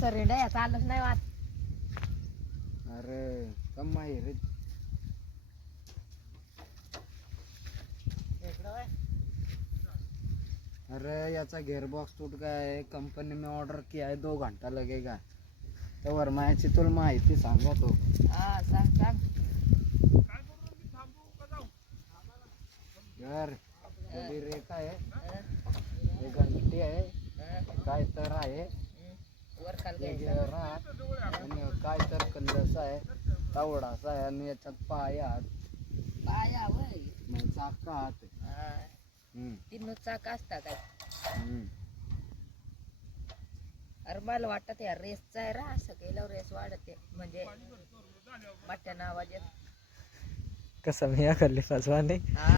Sir रेड्या चालच नाही वाट. अरे कमाई रे. अरे याचा गियरबॉक्स टूट गया है, कंपनी में ऑर्डर किया है, 2 घंटा लगेगा. तर वरमायाची तुला माहिती सांगा तो. हा सांग सांग. यार कधी रेखा आहे, एक घंटी आहे, काय तर आहे, वर खाल एक घ्यायचा. रात आणि काय तर कल्लस आहे, तावडाचा आहे आणि याच्यात पाय आहात, पाया वय. मग चाका आहात. हा हम्म, तीन चाक असतात काय. हम्म. अरे मला वाटत या रेसचा आहे रा, असं केल्यावर रेस वाढते म्हणजे मटण आवाज येत. कसम या खल्ली फसवाने. हा.